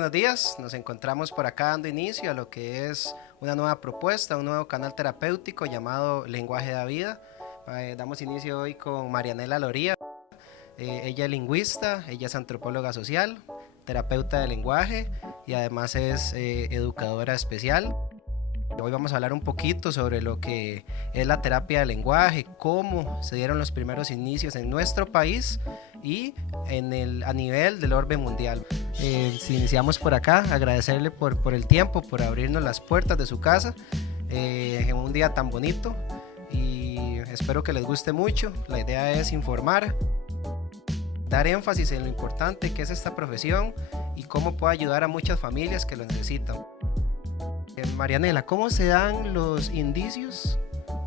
buenos días. Nos encontramos por acá dando inicio a lo que es una nueva propuesta, un nuevo canal terapéutico llamado Lenguaje da Vida. Damos inicio hoy con Marianela Loría. Ella es lingüista, ella es antropóloga social, terapeuta de lenguaje y además es educadora especial. Hoy vamos a hablar un poquito sobre lo que es la terapia de lenguaje, cómo se dieron los primeros inicios en nuestro país y a nivel del orbe mundial. Si iniciamos por acá, agradecerle por el tiempo, por abrirnos las puertas de su casa en un día tan bonito, y espero que les guste mucho. La idea es informar, dar énfasis en lo importante que es esta profesión y cómo puede ayudar a muchas familias que lo necesitan. Marianela, ¿cómo se dan los indicios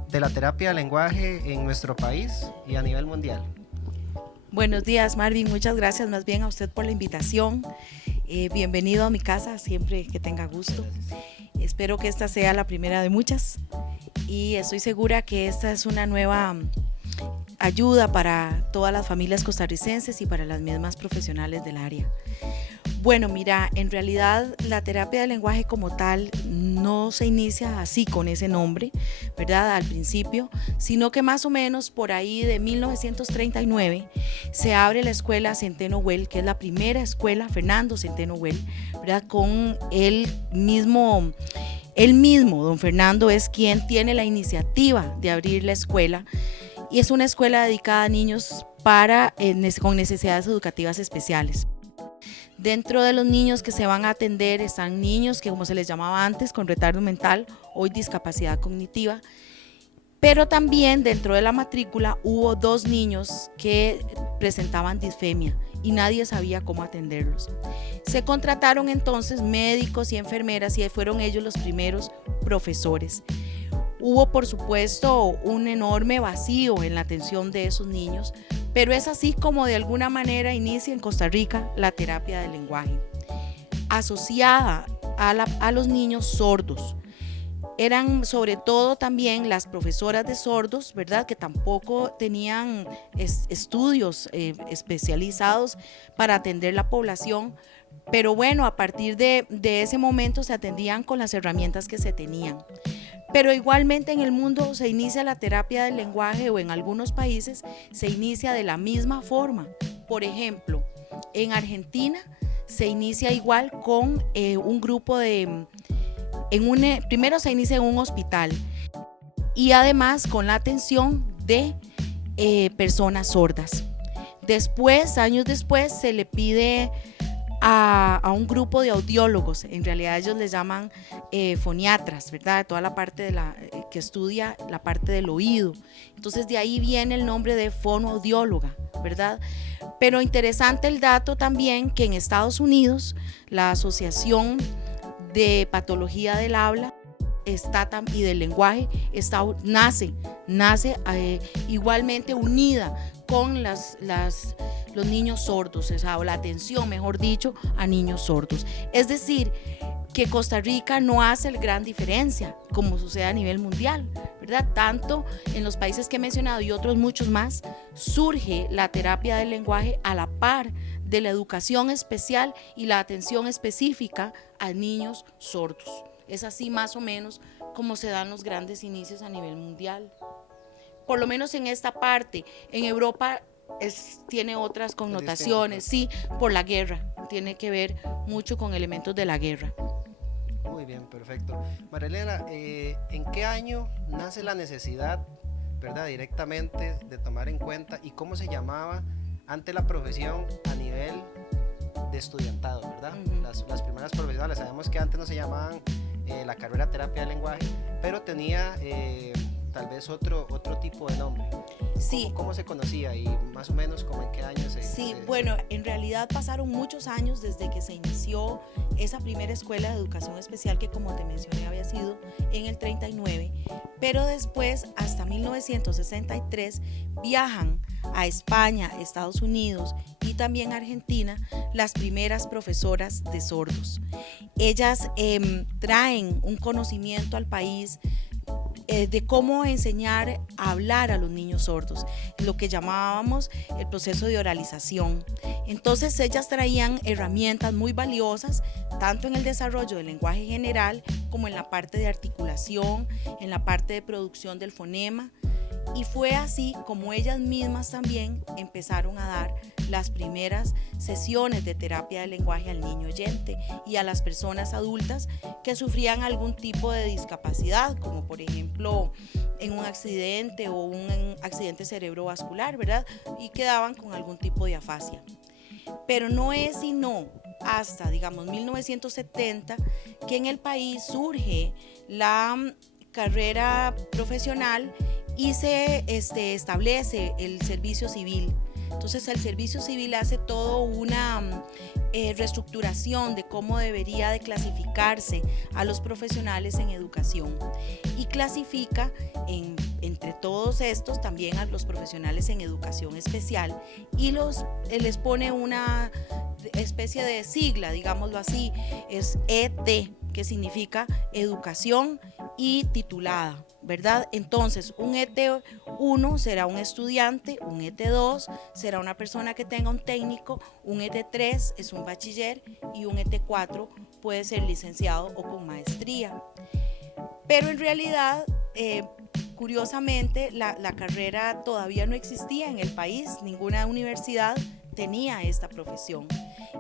de la terapia de lenguaje en nuestro país y a nivel mundial? Buenos días, Marvin, muchas gracias más bien a usted por la invitación. Bienvenido a mi casa, siempre que tenga gusto. Espero que esta sea la primera de muchas y estoy segura que esta es una nueva ayuda para todas las familias costarricenses y para las mismas profesionales del área. Bueno, mira, en realidad la terapia del lenguaje como tal no se inicia así con ese nombre, ¿verdad? Al principio, sino que más o menos por ahí de 1939 se abre la escuela Centeno Well, que es la primera escuela Fernando Centeno Well, ¿verdad? Con él mismo, don Fernando, es quien tiene la iniciativa de abrir la escuela, y es una escuela dedicada a niños con necesidades educativas especiales. Dentro de los niños que se van a atender están niños que, como se les llamaba antes, con retardo mental, hoy discapacidad cognitiva, pero también dentro de la matrícula hubo 2 niños que presentaban disfemia y nadie sabía cómo atenderlos. Se contrataron entonces médicos y enfermeras y fueron ellos los primeros profesores. Hubo, por supuesto, un enorme vacío en la atención de esos niños, pero es así como de alguna manera inicia en Costa Rica la terapia del lenguaje, asociada a los niños sordos. Eran sobre todo también las profesoras de sordos, ¿verdad?, que tampoco tenían estudios especializados para atender la población, pero bueno, a partir de ese momento se atendían con las herramientas que se tenían. Pero igualmente en el mundo se inicia la terapia del lenguaje, o en algunos países se inicia de la misma forma. Por ejemplo, en Argentina se inicia igual con un grupo primero se inicia en un hospital y además con la atención de personas sordas. Después, años después, se le pide a un grupo de audiólogos, en realidad ellos les llaman foniatras, ¿verdad? Toda la parte que estudia la parte del oído. Entonces de ahí viene el nombre de fonoaudióloga, ¿verdad? Pero interesante el dato también que en Estados Unidos la Asociación de Patología del Habla y del lenguaje nace igualmente unida con los niños sordos, o la atención, mejor dicho, a niños sordos. Es decir, que Costa Rica no hace gran diferencia, como sucede a nivel mundial, ¿verdad? Tanto en los países que he mencionado y otros muchos más, surge la terapia del lenguaje a la par de la educación especial y la atención específica a niños sordos. Es así más o menos como se dan los grandes inicios a nivel mundial. Por lo menos en esta parte. En Europa tiene otras connotaciones, sí, por la guerra, tiene que ver mucho con elementos de la guerra. Muy bien, perfecto. Marianela, ¿en qué año nace la necesidad, verdad, directamente de tomar en cuenta, y cómo se llamaba antes la profesión a nivel de estudiantado, verdad? Las primeras profesionales, sabemos que antes no se llamaban la carrera terapia de lenguaje, pero tenía tal vez otro tipo de nombre. Sí. ¿Cómo se conocía y más o menos como en qué año Bueno, en realidad pasaron muchos años desde que se inició esa primera escuela de educación especial, que como te mencioné había sido en el 39, pero después hasta 1963 viajan a España, Estados Unidos y también Argentina las primeras profesoras de sordos. Ellas traen un conocimiento al país de cómo enseñar a hablar a los niños sordos, lo que llamábamos el proceso de oralización. Entonces ellas traían herramientas muy valiosas, tanto en el desarrollo del lenguaje general como en la parte de articulación, en la parte de producción del fonema. Y fue así como ellas mismas también empezaron a dar las primeras sesiones de terapia de lenguaje al niño oyente y a las personas adultas que sufrían algún tipo de discapacidad, como por ejemplo en un accidente o un accidente cerebrovascular, ¿verdad? Y quedaban con algún tipo de afasia. Pero no es sino hasta, digamos, 1970 que en el país surge la carrera profesional y se establece el servicio civil. Entonces el servicio civil hace toda una reestructuración de cómo debería de clasificarse a los profesionales en educación y clasifica entre todos estos también a los profesionales en educación especial y les pone una especie de sigla, digámoslo así, es ET, que significa educación y titulada, ¿verdad? Entonces, un ET1 será un estudiante, un ET2 será una persona que tenga un técnico, un ET3 es un bachiller y un ET4 puede ser licenciado o con maestría. Pero en realidad, curiosamente, la carrera todavía no existía en el país, ninguna universidad tenía esta profesión.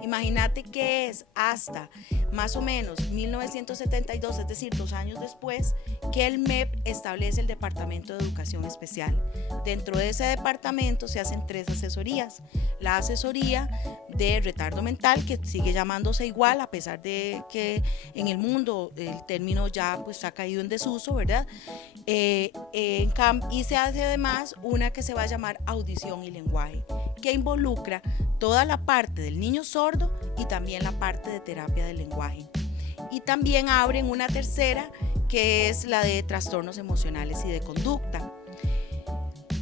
Imagínate que es hasta más o menos 1972, es decir, 2 años después, que el MEP establece el Departamento de Educación Especial. Dentro de ese departamento se hacen 3 asesorías. La asesoría de retardo mental, que sigue llamándose igual, a pesar de que en el mundo el término ya pues ha caído en desuso, ¿verdad? Y se hace además una que se va a llamar audición y lenguaje, que involucra toda la parte del niño sordo y también la parte de terapia del lenguaje. Y también abren una tercera que es la de trastornos emocionales y de conducta.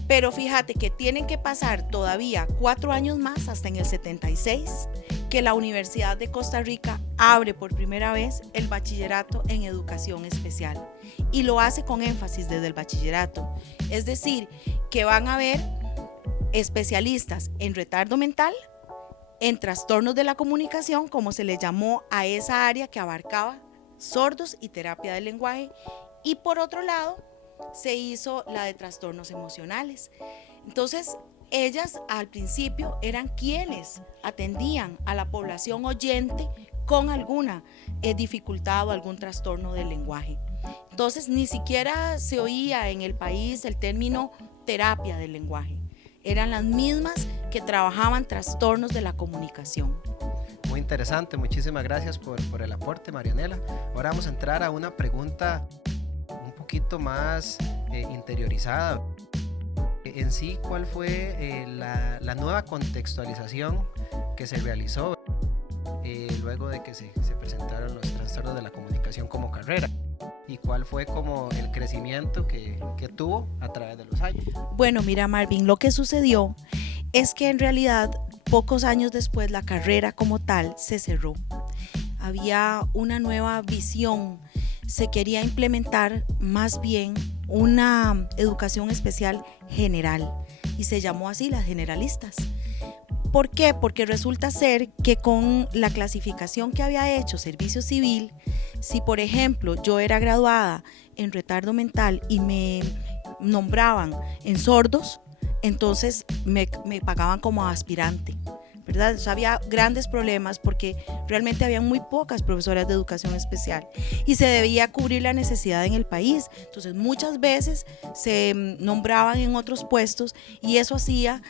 Pero fíjate que tienen que pasar todavía 4 años más, hasta en el 76, que la Universidad de Costa Rica abre por primera vez el bachillerato en educación especial. Y lo hace con énfasis desde el bachillerato. Es decir, que van a haber especialistas en retardo mental, en trastornos de la comunicación, como se le llamó a esa área que abarcaba sordos y terapia del lenguaje, y por otro lado se hizo la de trastornos emocionales. Entonces ellas al principio eran quienes atendían a la población oyente con alguna dificultad o algún trastorno del lenguaje. Entonces ni siquiera se oía en el país el término terapia del lenguaje. Eran las mismas que trabajaban trastornos de la comunicación. Muy interesante, muchísimas gracias por el aporte, Marianela. Ahora vamos a entrar a una pregunta un poquito más interiorizada. En sí, ¿cuál fue la nueva contextualización que se realizó luego de que se presentaron los trastornos de la comunicación como carrera? ¿Y cuál fue como el crecimiento que tuvo a través de los años? Bueno, mira Marvin, lo que sucedió es que en realidad pocos años después la carrera como tal se cerró. Había una nueva visión, se quería implementar más bien una educación especial general y se llamó así las generalistas. ¿Por qué? Porque resulta ser que con la clasificación que había hecho Servicio Civil, si por ejemplo yo era graduada en retardo mental y me nombraban en sordos, entonces me pagaban como aspirante, ¿verdad? Entonces había grandes problemas porque realmente había muy pocas profesoras de educación especial y se debía cubrir la necesidad en el país. Entonces muchas veces se nombraban en otros puestos y eso hacía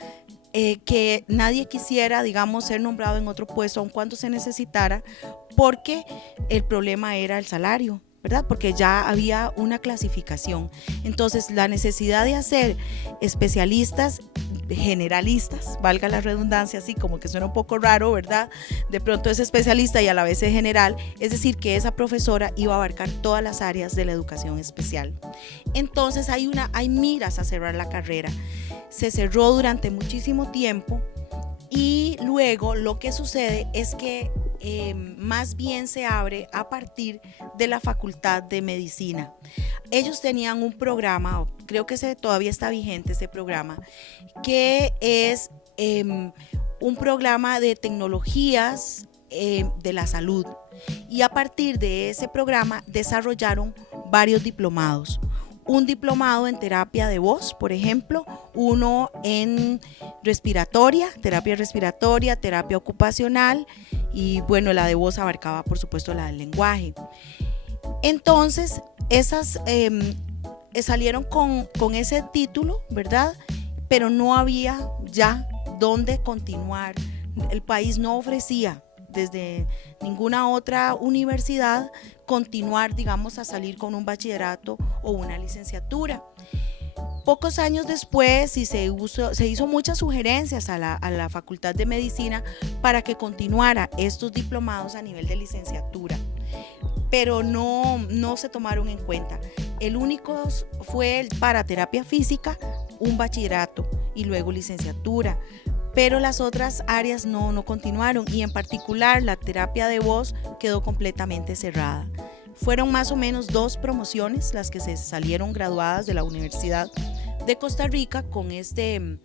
que nadie quisiera, digamos, ser nombrado en otro puesto aun cuando se necesitara, porque el problema era el salario, ¿verdad? Porque ya había una clasificación. Entonces, la necesidad de hacer especialistas generalistas, valga la redundancia, así como que suena un poco raro, ¿verdad? De pronto es especialista y a la vez es general, es decir, que esa profesora iba a abarcar todas las áreas de la educación especial. Entonces hay miras a cerrar la carrera. Se cerró durante muchísimo tiempo y luego lo que sucede es que más bien se abre a partir de la Facultad de Medicina. Ellos tenían un programa, creo que todavía está vigente ese programa, que es un programa de tecnologías de la salud, y a partir de ese programa desarrollaron varios diplomados. Un diplomado en terapia de voz, por ejemplo, uno en terapia respiratoria, terapia ocupacional, y bueno, la de voz abarcaba por supuesto la del lenguaje. Entonces, esas salieron con ese título, ¿verdad? Pero no había ya dónde continuar. El país no ofrecía desde ninguna otra universidad continuar, digamos, a salir con un bachillerato o una licenciatura. Pocos años después se hizo muchas sugerencias a la Facultad de Medicina para que continuara estos diplomados a nivel de licenciatura, pero no se tomaron en cuenta. El único fue para terapia física, un bachillerato y luego licenciatura, pero las otras áreas no continuaron, y en particular la terapia de voz quedó completamente cerrada. Fueron más o menos 2 promociones las que se salieron graduadas de la Universidad de Costa Rica con este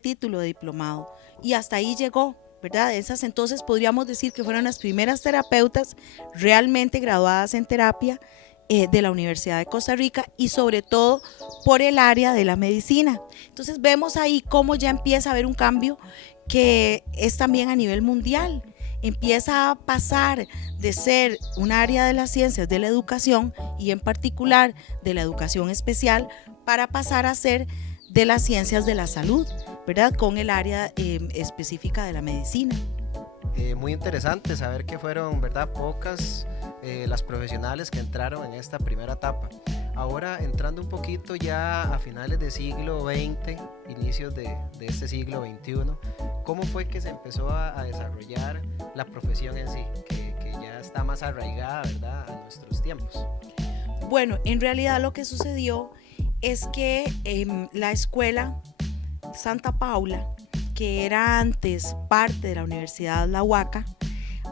título de diplomado, y hasta ahí llegó, ¿verdad? Esas entonces podríamos decir que fueron las primeras terapeutas realmente graduadas en terapia de la Universidad de Costa Rica, y sobre todo por el área de la medicina. Entonces vemos ahí cómo ya empieza a haber un cambio que es también a nivel mundial. Empieza a pasar de ser un área de las ciencias de la educación, y en particular de la educación especial, para pasar a ser de las ciencias de la salud, ¿verdad? Con el área específica de la medicina. Muy interesante saber que fueron, ¿verdad?, pocas las profesionales que entraron en esta primera etapa. Ahora, entrando un poquito ya a finales del siglo XX, inicios de este siglo XXI, ¿cómo fue que se empezó a desarrollar la profesión en sí, que ya está más arraigada, ¿verdad?, a nuestros tiempos? Bueno, en realidad lo que sucedió es que la escuela Santa Paula, que era antes parte de la Universidad La Huaca,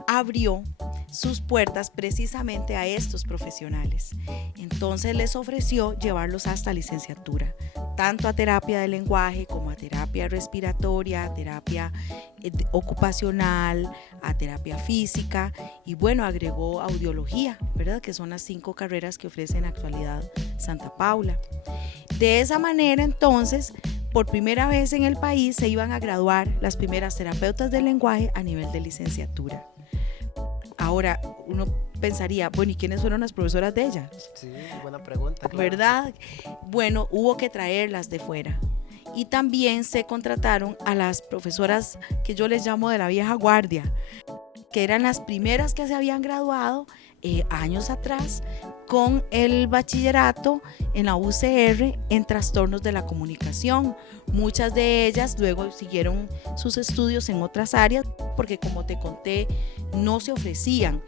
abrió sus puertas precisamente a estos profesionales. Entonces les ofreció llevarlos hasta licenciatura, tanto a terapia de lenguaje como a terapia respiratoria, a terapia ocupacional, a terapia física, y bueno, agregó audiología, ¿verdad?, que son las 5 carreras que ofrece en la actualidad Santa Paula. De esa manera, entonces, por primera vez en el país se iban a graduar las primeras terapeutas del lenguaje a nivel de licenciatura. Ahora uno pensaría, bueno, ¿y quiénes fueron las profesoras de ellas? Sí, buena pregunta, claro. ¿Verdad? Bueno, hubo que traerlas de fuera, y también se contrataron a las profesoras que yo les llamo de la vieja guardia, que eran las primeras que se habían graduado años atrás con el bachillerato en la UCR en trastornos de la comunicación. Muchas de ellas luego siguieron sus estudios en otras áreas porque, como te conté, no se ofrecían.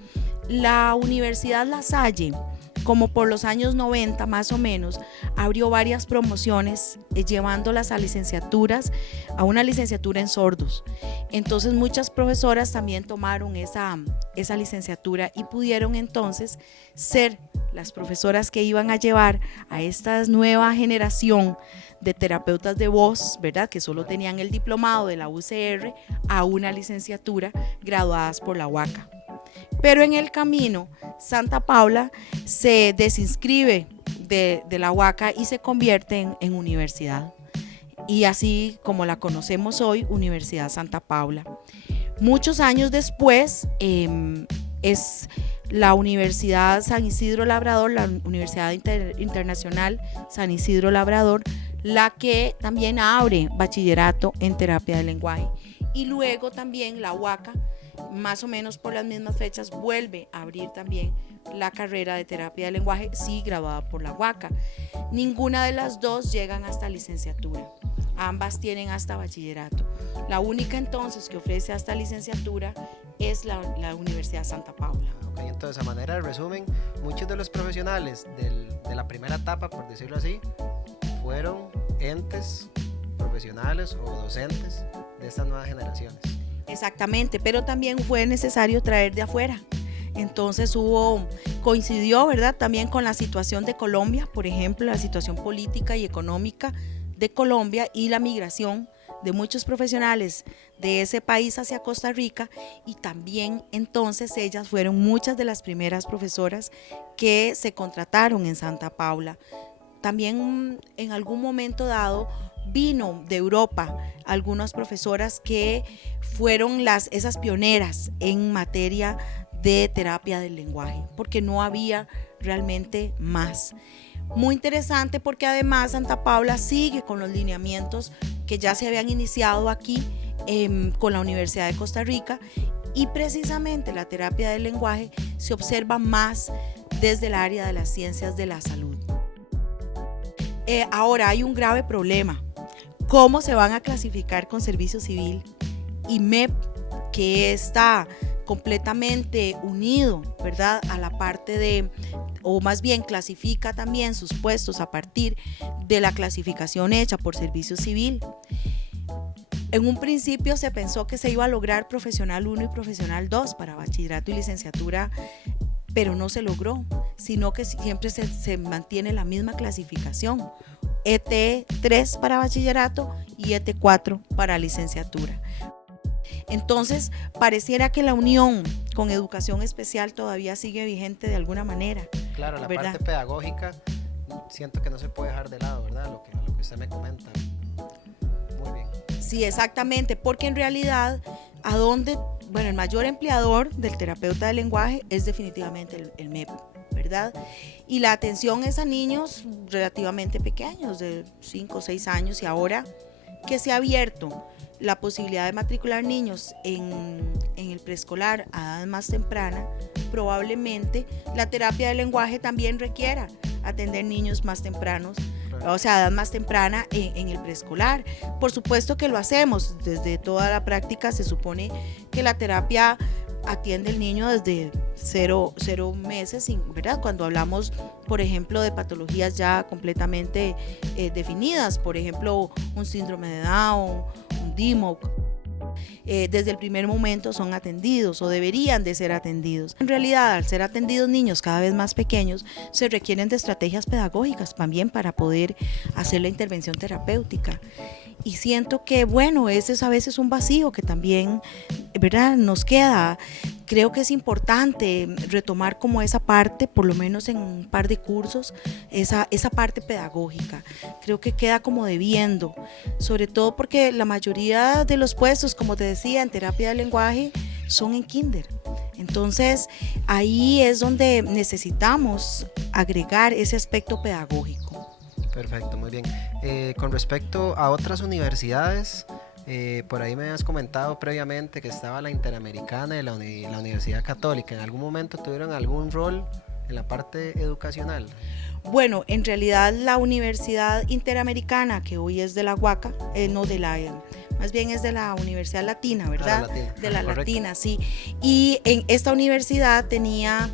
La Universidad La Salle, como por los años 90 más o menos, abrió varias promociones llevándolas a licenciaturas, a una licenciatura en sordos. Entonces muchas profesoras también tomaron esa licenciatura y pudieron entonces ser las profesoras que iban a llevar a esta nueva generación de terapeutas de voz, ¿verdad?, que solo tenían el diplomado de la UCR, a una licenciatura graduadas por la UACA. Pero en el camino, Santa Paula se desinscribe de la UACA y se convierte en universidad. Y así como la conocemos hoy, Universidad Santa Paula. Muchos años después es la Universidad San Isidro Labrador, la Universidad Internacional San Isidro Labrador, la que también abre bachillerato en terapia del lenguaje. Y luego también la UACA, más o menos por las mismas fechas, vuelve a abrir también la carrera de terapia del lenguaje, sí, graduada por la UACA. Ninguna de las dos llegan hasta licenciatura, ambas tienen hasta bachillerato. La única entonces que ofrece hasta licenciatura es la Universidad Santa Paula. Okay, entonces, a manera de resumen, muchos de los profesionales de la primera etapa, por decirlo así, fueron entes profesionales o docentes de estas nuevas generaciones. Exactamente, pero también fue necesario traer de afuera. Entonces coincidió, ¿verdad?, también con la situación de Colombia, por ejemplo, la situación política y económica de Colombia y la migración de muchos profesionales de ese país hacia Costa Rica, y también entonces ellas fueron muchas de las primeras profesoras que se contrataron en Santa Paula. También en algún momento dado vino de Europa algunas profesoras que fueron esas pioneras en materia de terapia del lenguaje, porque no había realmente más. Muy interesante porque además Santa Paula sigue con los lineamientos que ya se habían iniciado aquí con la Universidad de Costa Rica, y precisamente la terapia del lenguaje se observa más desde el área de las ciencias de la salud. Ahora hay un grave problema: ¿cómo se van a clasificar con Servicio Civil y MEP, que está completamente unido, ¿verdad?, a la parte de, o más bien clasifica también sus puestos a partir de la clasificación hecha por Servicio Civil? En un principio se pensó que se iba a lograr profesional 1 y profesional 2 para bachillerato y licenciatura, pero no se logró, sino que siempre se mantiene la misma clasificación: ET3 para bachillerato y ET4 para licenciatura. Entonces, pareciera que la unión con educación especial todavía sigue vigente de alguna manera. Claro, la ¿verdad? parte pedagógica siento que no se puede dejar de lado, ¿verdad? Lo que usted me comenta. Muy bien. Sí, exactamente, porque en realidad, el mayor empleador del terapeuta del lenguaje es definitivamente el MEP, ¿verdad? Y la atención es a niños relativamente pequeños, de 5 o 6 años, y ahora que se ha abierto la posibilidad de matricular niños en el preescolar a edad más temprana, probablemente la terapia del lenguaje también requiera atender niños más tempranos, o sea, a edad más temprana en el preescolar. Por supuesto que lo hacemos, desde toda la práctica se supone que la terapia atiende al niño desde 0 meses, ¿verdad? Cuando hablamos, por ejemplo, de patologías ya completamente definidas, por ejemplo, un síndrome de Down, un DIMOC, desde el primer momento son atendidos o deberían de ser atendidos. En realidad, al ser atendidos niños cada vez más pequeños, se requieren de estrategias pedagógicas también para poder hacer la intervención terapéutica. Y siento que, bueno, ese es a veces un vacío que también, ¿verdad?, nos queda. Creo que es importante retomar como esa parte, por lo menos en un par de cursos, esa parte pedagógica. Creo que queda como debiendo, sobre todo porque la mayoría de los puestos, como te decía, en terapia del lenguaje son en kinder. Entonces, ahí es donde necesitamos agregar ese aspecto pedagógico. Perfecto, muy bien. Con respecto a otras universidades, por ahí me has comentado previamente que estaba la Interamericana y la Universidad Católica. ¿En algún momento tuvieron algún rol en la parte educacional? Bueno, en realidad la Universidad Interamericana, que hoy es de la UACA, más bien es de la Universidad Latina, ¿verdad? De la Latina, sí. Y en esta universidad tenía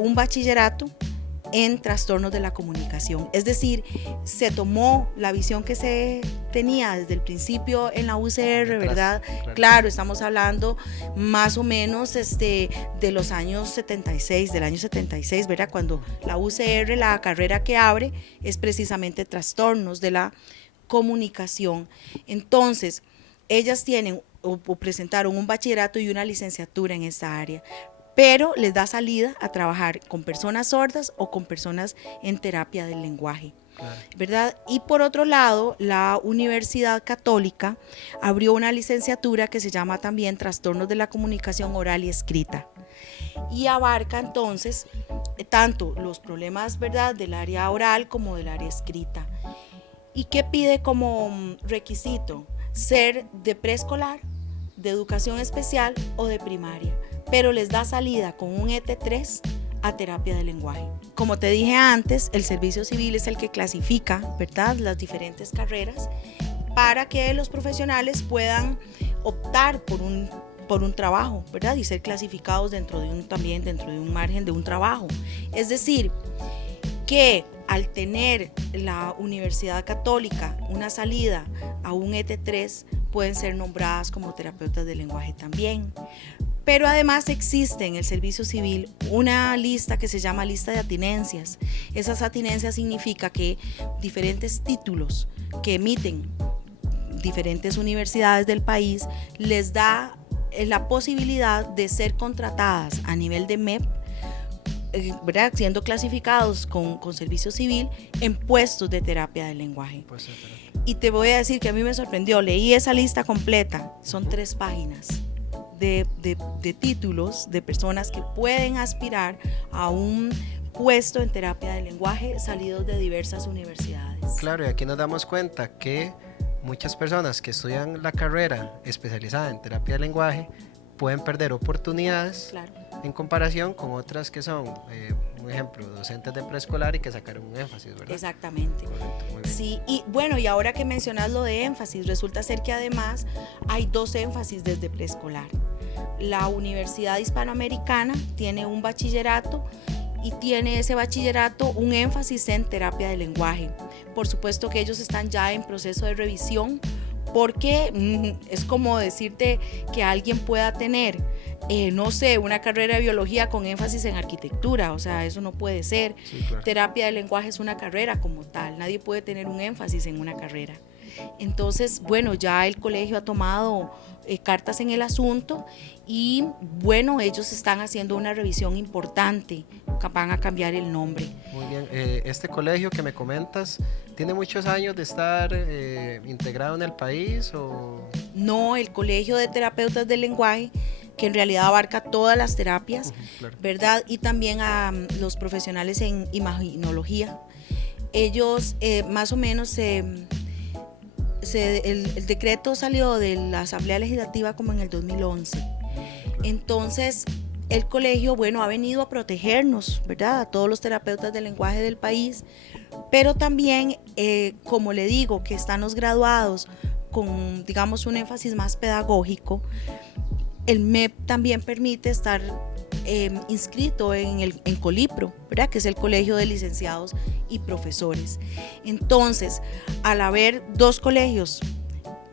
un bachillerato en trastornos de la comunicación. Es decir, se tomó la visión que se tenía desde el principio en la UCR, ¿verdad? Claro, estamos hablando más o menos de los años 76, del año 76, ¿verdad? Cuando la UCR, la carrera que abre, es precisamente trastornos de la comunicación. Entonces, ellas tienen o presentaron un bachillerato y una licenciatura en esta área, pero les da salida a trabajar con personas sordas o con personas en terapia del lenguaje, ¿verdad? Y por otro lado, la Universidad Católica abrió una licenciatura que se llama también Trastornos de la Comunicación Oral y Escrita, y abarca entonces tanto los problemas, ¿verdad?, del área oral como del área escrita. ¿Y qué pide como requisito? Ser de preescolar, de educación especial o de primaria, pero les da salida con un ET3 a terapia del lenguaje. Como te dije antes, el Servicio Civil es el que clasifica, ¿verdad?, las diferentes carreras para que los profesionales puedan optar por un trabajo, ¿verdad?, y ser clasificados también dentro de un margen de un trabajo. Es decir, que al tener la Universidad Católica una salida a un ET3, pueden ser nombradas como terapeutas del lenguaje también. Pero además existe en el Servicio Civil una lista que se llama lista de atinencias. Esas atinencias significa que diferentes títulos que emiten diferentes universidades del país les da la posibilidad de ser contratadas a nivel de MEP, ¿verdad? Siendo clasificados con servicio civil en puestos de terapia del lenguaje. Pues, y te voy a decir que a mí me sorprendió, leí esa lista completa, son 3 páginas de títulos de personas que pueden aspirar a un puesto en terapia del lenguaje salidos de diversas universidades. Claro, y aquí nos damos cuenta que muchas personas que estudian la carrera especializada en terapia del lenguaje pueden perder oportunidades, claro, en comparación con otras que son, un ejemplo, docentes de preescolar y que sacaron un énfasis, ¿verdad? Exactamente. Correcto, sí, y bueno, y ahora que mencionas lo de énfasis, resulta ser que además hay 2 énfasis desde preescolar. La Universidad Hispanoamericana tiene un bachillerato y tiene ese bachillerato un énfasis en terapia del lenguaje. Por supuesto que ellos están ya en proceso de revisión, porque es como decirte que alguien pueda tener, no sé, una carrera de biología con énfasis en arquitectura, o sea, eso no puede ser. Sí, claro. Terapia del lenguaje es una carrera como tal, nadie puede tener un énfasis en una carrera. Entonces, bueno, ya el colegio ha tomado cartas en el asunto y bueno, ellos están haciendo una revisión importante, van a cambiar el nombre. Muy bien, este colegio que me comentas, ¿tiene muchos años de estar integrado en el país? ¿O? No, el Colegio de Terapeutas del Lenguaje, que en realidad abarca todas las terapias, claro, ¿verdad? Y también a los profesionales en imaginología. Ellos más o menos el decreto salió de la Asamblea Legislativa como en el 2011. Entonces, el colegio, bueno, ha venido a protegernos, ¿verdad? A todos los terapeutas del lenguaje del país, pero también, como le digo, que están los graduados con, digamos, un énfasis más pedagógico, el MEP también permite estar inscrito en Colipro, ¿verdad? Que es el Colegio de Licenciados y Profesores. Entonces, al haber 2 colegios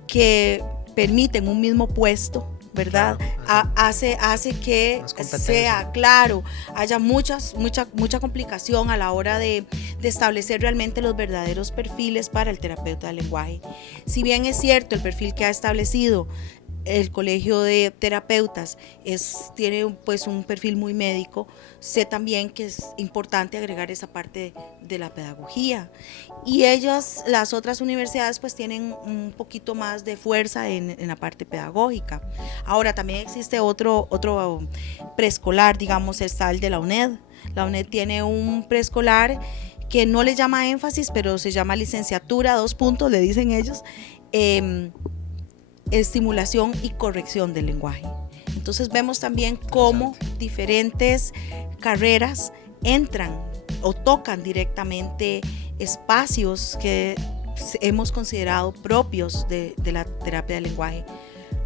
que permiten un mismo puesto, ¿verdad? Claro, hace que sea, claro, haya mucha complicación a la hora de establecer realmente los verdaderos perfiles para el terapeuta del lenguaje. Si bien es cierto, el perfil que ha establecido el colegio de terapeutas tiene pues un perfil muy médico, sé también que es importante agregar esa parte de la pedagogía, y ellas, las otras universidades, pues tienen un poquito más de fuerza en la parte pedagógica. Ahora también existe otro preescolar, digamos, está el de la UNED. La UNED tiene un preescolar que no le llama énfasis, pero se llama licenciatura, 2 puntos le dicen ellos, estimulación y corrección del lenguaje. Entonces vemos también cómo diferentes carreras entran o tocan directamente espacios que hemos considerado propios de la terapia del lenguaje.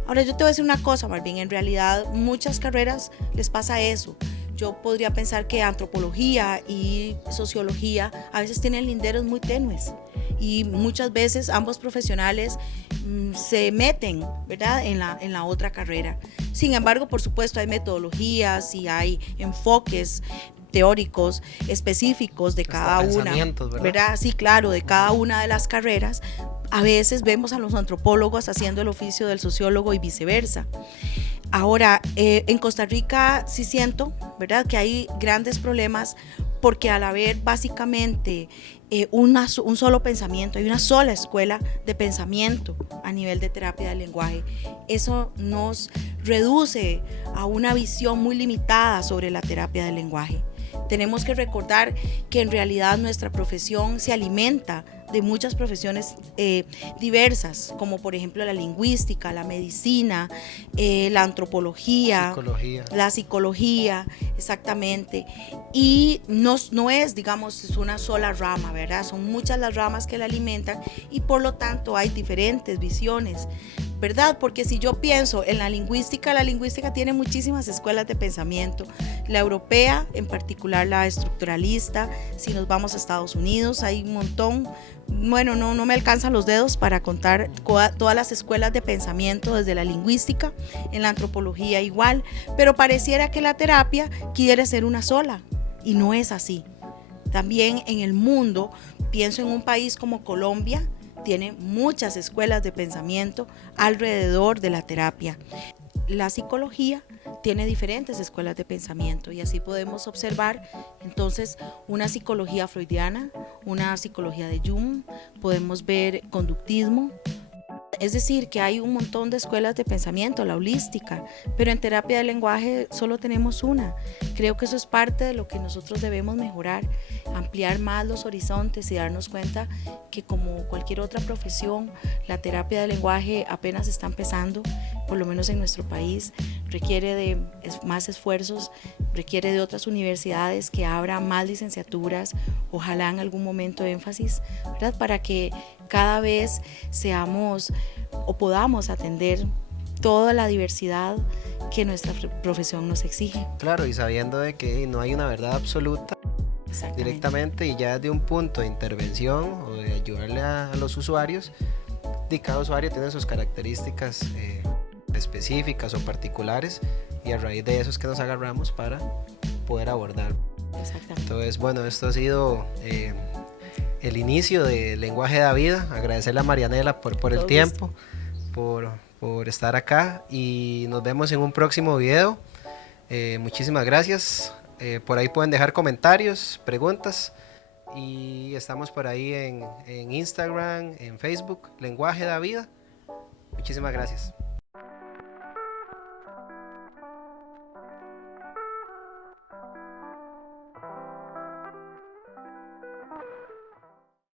Ahora yo te voy a decir una cosa, Marvin, en realidad muchas carreras les pasa eso. Yo podría pensar que antropología y sociología a veces tienen linderos muy tenues y muchas veces ambos profesionales se meten, ¿verdad?, en la otra carrera. Sin embargo, por supuesto, hay metodologías y hay enfoques teóricos específicos de cada una, ¿verdad? Sí, claro, de cada una de las carreras. A veces vemos a los antropólogos haciendo el oficio del sociólogo y viceversa. Ahora, en Costa Rica sí siento, ¿verdad?, que hay grandes problemas porque al haber básicamente un solo pensamiento, hay una sola escuela de pensamiento a nivel de terapia del lenguaje, eso nos reduce a una visión muy limitada sobre la terapia del lenguaje. Tenemos que recordar que en realidad nuestra profesión se alimenta de muchas profesiones diversas, como por ejemplo la lingüística, la medicina, la antropología, la psicología, exactamente. Y no es, digamos, es una sola rama, ¿verdad? Son muchas las ramas que la alimentan y por lo tanto hay diferentes visiones, ¿verdad? Porque si yo pienso en la lingüística tiene muchísimas escuelas de pensamiento. La europea, en particular la estructuralista, si nos vamos a Estados Unidos, hay un montón. Bueno, no me alcanzan los dedos para contar todas las escuelas de pensamiento desde la lingüística, en la antropología igual, pero pareciera que la terapia quiere ser una sola y no es así. También en el mundo, pienso en un país como Colombia, tiene muchas escuelas de pensamiento alrededor de la terapia. La psicología tiene diferentes escuelas de pensamiento y así podemos observar entonces una psicología freudiana, una psicología de Jung, podemos ver conductismo. Es decir, que hay un montón de escuelas de pensamiento, la holística, pero en terapia del lenguaje solo tenemos una. Creo que eso es parte de lo que nosotros debemos mejorar, ampliar más los horizontes y darnos cuenta que como cualquier otra profesión, la terapia del lenguaje apenas está empezando, por lo menos en nuestro país, requiere de más esfuerzos, requiere de otras universidades que abran más licenciaturas, ojalá en algún momento énfasis, ¿verdad? Para que cada vez seamos o podamos atender toda la diversidad que nuestra profesión nos exige. Claro, y sabiendo de que no hay una verdad absoluta directamente y ya desde un punto de intervención o de ayudarle a los usuarios, y cada usuario tiene sus características específicas o particulares y a raíz de eso es que nos agarramos para poder abordar. Exactamente. Entonces, bueno, esto ha sido el inicio de Lenguaje da Vida. Agradecerle a Marianela por el tiempo, por estar acá y nos vemos en un próximo video. Muchísimas gracias. Por ahí pueden dejar comentarios, preguntas y estamos por ahí en Instagram, en Facebook, Lenguaje da Vida. Muchísimas gracias.